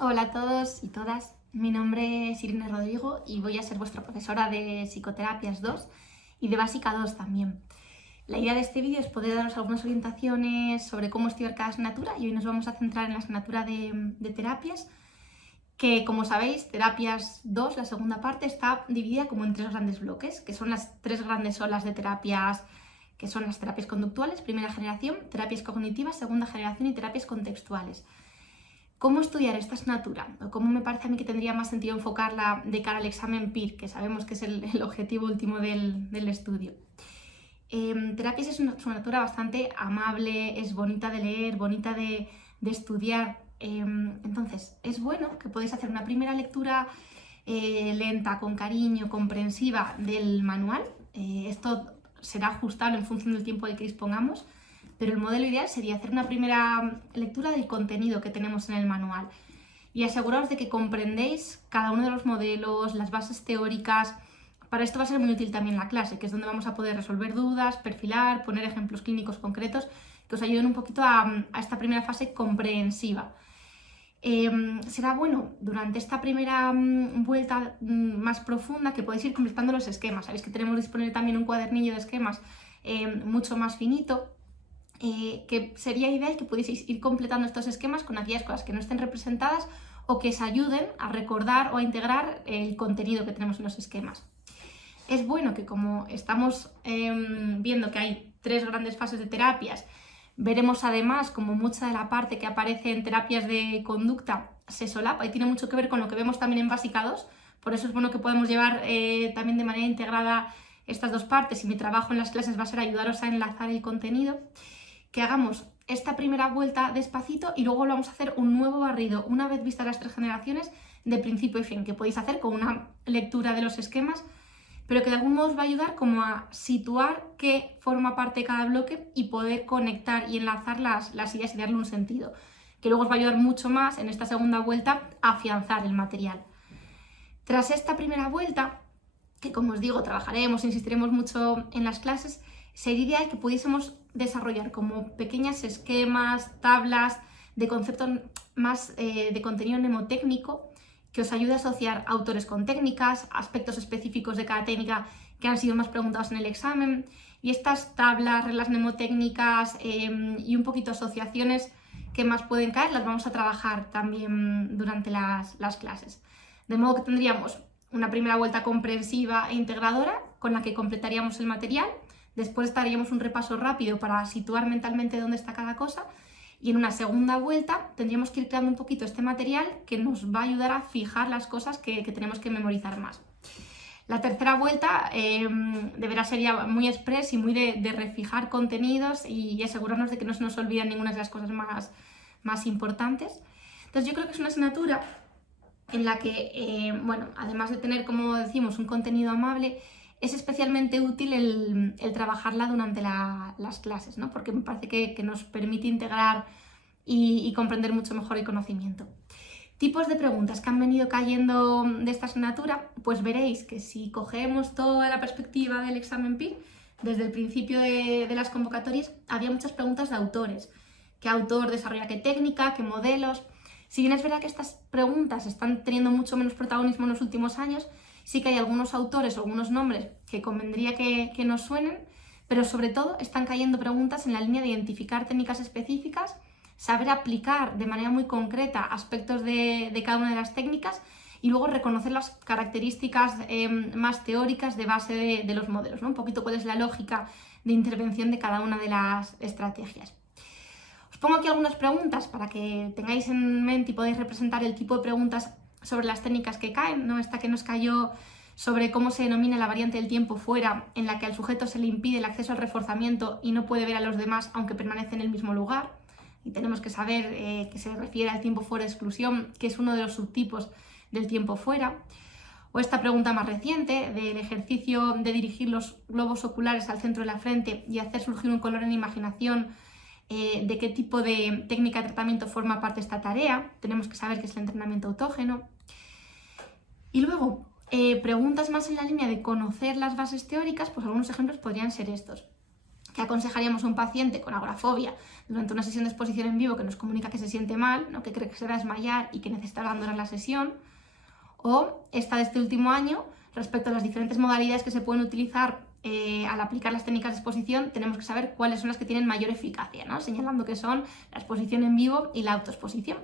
Hola a todos y todas, mi nombre es Irene Rodrigo y voy a ser vuestra profesora de Psicoterapias 2 y de Básica 2 también. La idea de este vídeo es poder daros algunas orientaciones sobre cómo estudiar cada asignatura y hoy nos vamos a centrar en la asignatura de terapias, que como sabéis, Terapias 2, la segunda parte, está dividida como en tres grandes bloques, que son las tres grandes olas de terapias, que son las terapias conductuales, primera generación, terapias cognitivas, segunda generación y terapias contextuales. ¿Cómo estudiar esta asignatura? ¿O cómo me parece a mí que tendría más sentido enfocarla de cara al examen PIR, que sabemos que es el objetivo último del estudio? Terapias es una asignatura bastante amable, es bonita de leer, bonita de estudiar. Entonces, es bueno que podéis hacer una primera lectura lenta, con cariño, comprensiva del manual. Esto será ajustable en función del tiempo del que dispongamos, pero el modelo ideal sería hacer una primera lectura del contenido que tenemos en el manual y aseguraros de que comprendéis cada uno de los modelos, las bases teóricas. Para esto va a ser muy útil también la clase, que es donde vamos a poder resolver dudas, perfilar, poner ejemplos clínicos concretos que os ayuden un poquito a esta primera fase comprensiva. Será bueno durante esta primera vuelta más profunda que podéis ir completando los esquemas. Sabéis que tenemos disponible también un cuadernillo de esquemas mucho más finito, que sería ideal que pudieseis ir completando estos esquemas con aquellas cosas que no estén representadas o que os ayuden a recordar o a integrar el contenido que tenemos en los esquemas. Es bueno que, como estamos viendo que hay tres grandes fases de terapias, veremos además como mucha de la parte que aparece en terapias de conducta se solapa y tiene mucho que ver con lo que vemos también en Básica 2, por eso es bueno que podamos llevar también de manera integrada estas dos partes, y mi trabajo en las clases va a ser ayudaros a enlazar el contenido. Que hagamos esta primera vuelta despacito y luego lo vamos a hacer un nuevo barrido una vez vistas las tres generaciones de principio y fin, que podéis hacer con una lectura de los esquemas, pero que de algún modo os va a ayudar como a situar qué forma parte de cada bloque y poder conectar y enlazar las ideas y darle un sentido, que luego os va a ayudar mucho más en esta segunda vuelta a afianzar el material. Tras esta primera vuelta, que como os digo, trabajaremos, insistiremos mucho en las clases, sería ideal que pudiésemos desarrollar como pequeños esquemas, tablas de conceptos más de contenido mnemotécnico que os ayude a asociar autores con técnicas, aspectos específicos de cada técnica que han sido más preguntados en el examen, y estas tablas, reglas mnemotécnicas y un poquito asociaciones que más pueden caer las vamos a trabajar también durante las clases. De modo que tendríamos una primera vuelta comprensiva e integradora con la que completaríamos el material. Después estaríamos un repaso rápido para situar mentalmente dónde está cada cosa, y en una segunda vuelta tendríamos que ir creando un poquito este material que nos va a ayudar a fijar las cosas que tenemos que memorizar más. La tercera vuelta deberá ser ya muy express y muy de refijar contenidos y asegurarnos de que no se nos olviden ninguna de las cosas más importantes. Entonces yo creo que es una asignatura en la que, bueno, además de tener, como decimos, un contenido amable, es especialmente útil el trabajarla durante las clases, ¿no? Porque me parece que nos permite integrar y comprender mucho mejor el conocimiento. Tipos de preguntas que han venido cayendo de esta asignatura, pues veréis que si cogemos toda la perspectiva del examen PIR, desde el principio de las convocatorias había muchas preguntas de autores. ¿Qué autor desarrolla qué técnica? ¿Qué modelos? Si bien es verdad que estas preguntas están teniendo mucho menos protagonismo en los últimos años, sí que hay algunos autores o algunos nombres que convendría que nos suenen, pero sobre todo están cayendo preguntas en la línea de identificar técnicas específicas, saber aplicar de manera muy concreta aspectos de cada una de las técnicas y luego reconocer las características más teóricas de base de los modelos, ¿no? Un poquito cuál es la lógica de intervención de cada una de las estrategias. Os pongo aquí algunas preguntas para que tengáis en mente y podáis representar el tipo de preguntas sobre las técnicas que caen, ¿no? Esta que nos cayó sobre cómo se denomina la variante del tiempo fuera, en la que al sujeto se le impide el acceso al reforzamiento y no puede ver a los demás aunque permanece en el mismo lugar. Y tenemos que saber que se refiere al tiempo fuera de exclusión, que es uno de los subtipos del tiempo fuera. O esta pregunta más reciente del ejercicio de dirigir los globos oculares al centro de la frente y hacer surgir un color en la imaginación. De qué tipo de técnica de tratamiento forma parte de esta tarea. Tenemos que saber qué es el entrenamiento autógeno. Y luego, preguntas más en la línea de conocer las bases teóricas, pues algunos ejemplos podrían ser estos. que aconsejaríamos a un paciente con agorafobia durante una sesión de exposición en vivo que nos comunica que se siente mal, ¿no? Que cree que se va a desmayar y que necesita abandonar la sesión. O esta de este último año, respecto a las diferentes modalidades que se pueden utilizar al aplicar las técnicas de exposición, tenemos que saber cuáles son las que tienen mayor eficacia, ¿no? Señalando que son la exposición en vivo y la autoexposición.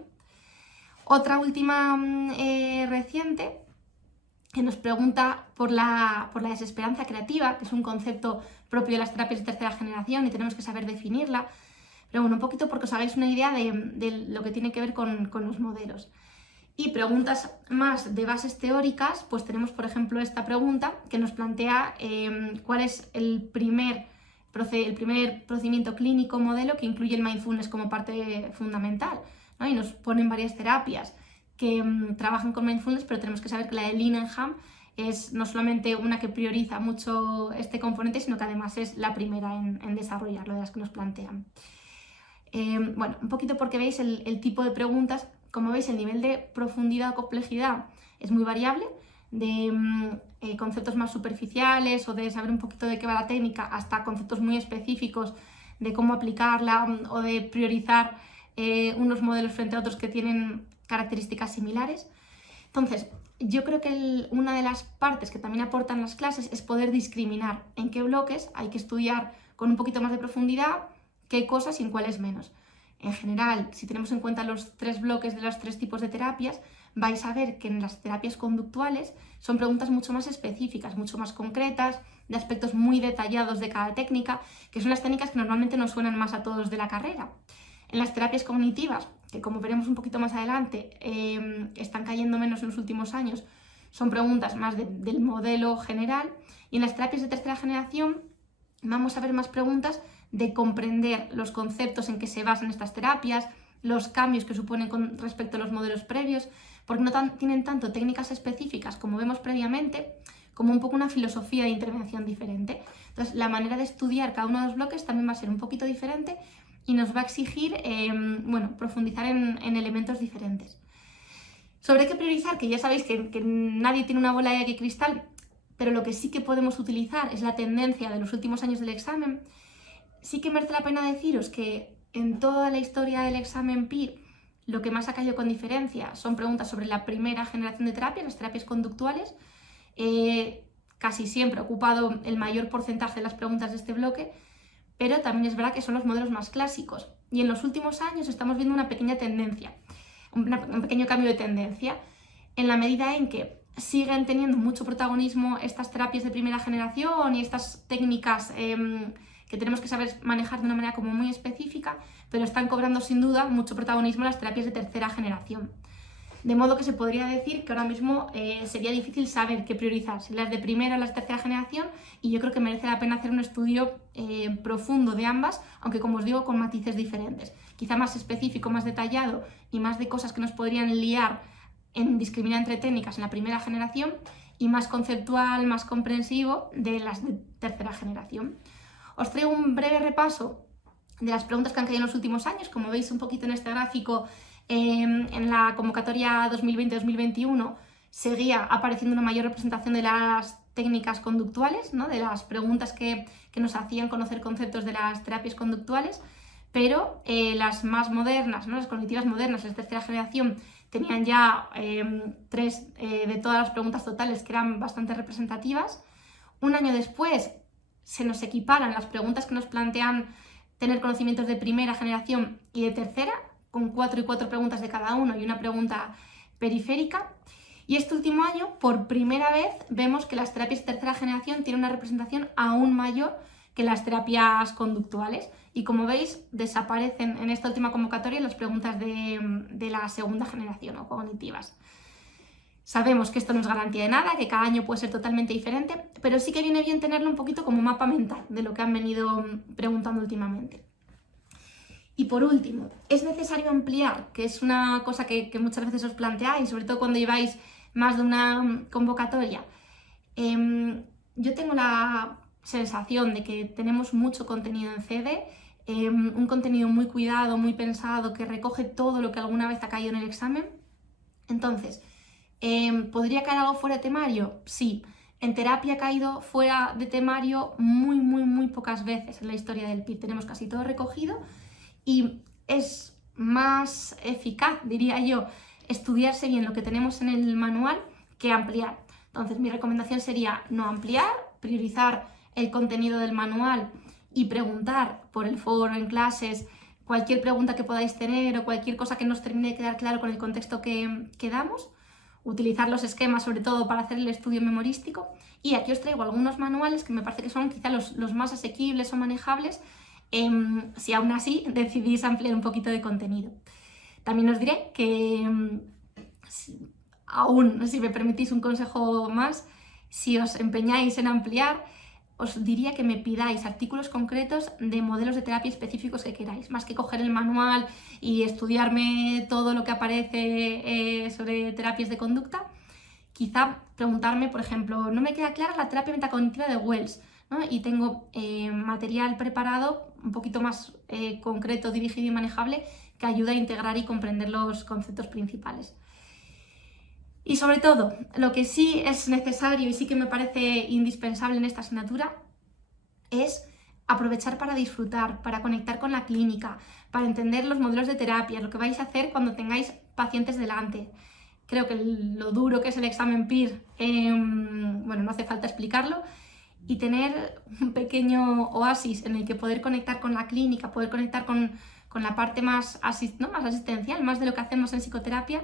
Otra última reciente que nos pregunta por la desesperanza creativa, que es un concepto propio de las terapias de tercera generación y tenemos que saber definirla. Pero bueno, un poquito porque os hagáis una idea de lo que tiene que ver con los modelos. Y preguntas más de bases teóricas, pues tenemos por ejemplo esta pregunta que nos plantea cuál es el primer procedimiento clínico modelo que incluye el mindfulness como parte fundamental, ¿no? Y nos ponen varias terapias que trabajan con mindfulness, pero tenemos que saber que la de Linehan es no solamente una que prioriza mucho este componente, sino que además es la primera en desarrollarlo de las que nos plantean. Bueno, un poquito porque veis el tipo de preguntas. Como veis, el nivel de profundidad o complejidad es muy variable, de conceptos más superficiales o de saber un poquito de qué va la técnica hasta conceptos muy específicos de cómo aplicarla o de priorizar unos modelos frente a otros que tienen características similares. Entonces, yo creo que una de las partes que también aportan las clases es poder discriminar en qué bloques hay que estudiar con un poquito más de profundidad, qué cosas y en cuáles menos. En general, si tenemos en cuenta los 3 bloques de los 3 tipos de terapias, vais a ver que en las terapias conductuales son preguntas mucho más específicas, mucho más concretas, de aspectos muy detallados de cada técnica, que son las técnicas que normalmente nos suenan más a todos de la carrera. En las terapias cognitivas, que como veremos un poquito más adelante, están cayendo menos en los últimos años, son preguntas más del modelo general. Y en las terapias de tercera generación vamos a ver más preguntas de comprender los conceptos en que se basan estas terapias, los cambios que suponen con respecto a los modelos previos, porque no tienen tanto técnicas específicas como vemos previamente, como un poco una filosofía de intervención diferente. Entonces, la manera de estudiar cada uno de los bloques también va a ser un poquito diferente y nos va a exigir profundizar en elementos diferentes. Sobre qué priorizar, que ya sabéis que nadie tiene una bola de cristal, pero lo que sí que podemos utilizar es la tendencia de los últimos años del examen. Sí que merece la pena deciros que en toda la historia del examen PIR lo que más ha caído con diferencia son preguntas sobre la primera generación de terapias, las terapias conductuales. Casi siempre ha ocupado el mayor porcentaje de las preguntas de este bloque, pero también es verdad que son los modelos más clásicos. Y en los últimos años estamos viendo una pequeña tendencia, un pequeño cambio de tendencia, en la medida en que siguen teniendo mucho protagonismo estas terapias de primera generación y estas técnicas que tenemos que saber manejar de una manera como muy específica, pero están cobrando sin duda mucho protagonismo las terapias de tercera generación. De modo que se podría decir que ahora mismo sería difícil saber qué priorizar, si las de primera o las de tercera generación, y yo creo que merece la pena hacer un estudio profundo de ambas, aunque como os digo, con matices diferentes. Quizá más específico, más detallado y más de cosas que nos podrían liar en discriminar entre técnicas en la primera generación y más conceptual, más comprensivo de las de tercera generación. Os traigo un breve repaso de las preguntas que han caído en los últimos años. Como veis un poquito en este gráfico, en la convocatoria 2020-2021 seguía apareciendo una mayor representación de las técnicas conductuales, ¿no? De las preguntas que nos hacían conocer conceptos de las terapias conductuales, pero las más modernas, ¿no? Las cognitivas modernas, las de tercera generación, tenían ya 3 de todas las preguntas totales que eran bastante representativas. Un año después se nos equiparan las preguntas que nos plantean tener conocimientos de primera generación y de tercera, con 4 y 4 preguntas de cada uno y una pregunta periférica. Y este último año, por primera vez, vemos que las terapias de tercera generación tienen una representación aún mayor que las terapias conductuales. Y como veis, desaparecen en esta última convocatoria las preguntas de la segunda generación o cognitivas. Sabemos que esto no es garantía de nada, que cada año puede ser totalmente diferente, pero sí que viene bien tenerlo un poquito como mapa mental de lo que han venido preguntando últimamente. Y por último, ¿es necesario ampliar? Que es una cosa que muchas veces os planteáis, sobre todo cuando lleváis más de una convocatoria. Yo tengo la sensación de que tenemos mucho contenido en CD, un contenido muy cuidado, muy pensado, que recoge todo lo que alguna vez ha caído en el examen. Entonces, ¿podría caer algo fuera de temario? Sí. En terapia ha caído fuera de temario muy pocas veces en la historia del PIR. Tenemos casi todo recogido y es más eficaz, diría yo, estudiarse bien lo que tenemos en el manual que ampliar. Entonces, mi recomendación sería no ampliar, priorizar el contenido del manual y preguntar por el foro, en clases, cualquier pregunta que podáis tener o cualquier cosa que nos termine de quedar claro con el contexto que damos. Utilizar los esquemas sobre todo para hacer el estudio memorístico. Y aquí os traigo algunos manuales que me parece que son quizá los más asequibles o manejables, si aún así decidís ampliar un poquito de contenido. También os diré que si me permitís un consejo más, si os empeñáis en ampliar, os diría que me pidáis artículos concretos de modelos de terapia específicos que queráis, más que coger el manual y estudiarme todo lo que aparece sobre terapias de conducta. Quizá preguntarme, por ejemplo, no me queda clara la terapia metacognitiva de Wells, ¿no? Y tengo material preparado un poquito más concreto, dirigido y manejable que ayuda a integrar y comprender los conceptos principales. Y sobre todo, lo que sí es necesario y sí que me parece indispensable en esta asignatura es aprovechar para disfrutar, para conectar con la clínica, para entender los modelos de terapia, lo que vais a hacer cuando tengáis pacientes delante. Creo que lo duro que es el examen PIR, bueno, no hace falta explicarlo, y tener un pequeño oasis en el que poder conectar con la clínica, poder conectar con la parte más asistencial, más de lo que hacemos en psicoterapia,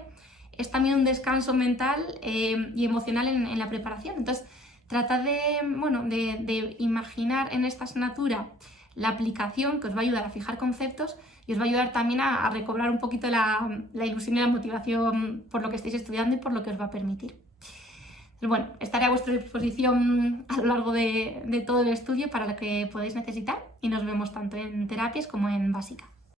es también un descanso mental y emocional en la preparación. Entonces, tratad de imaginar en esta asignatura la aplicación que os va a ayudar a fijar conceptos y os va a ayudar también a recobrar un poquito la ilusión y la motivación por lo que estáis estudiando y por lo que os va a permitir. Pero bueno, estaré a vuestra disposición a lo largo de todo el estudio para lo que podáis necesitar y nos vemos tanto en terapias como en básica.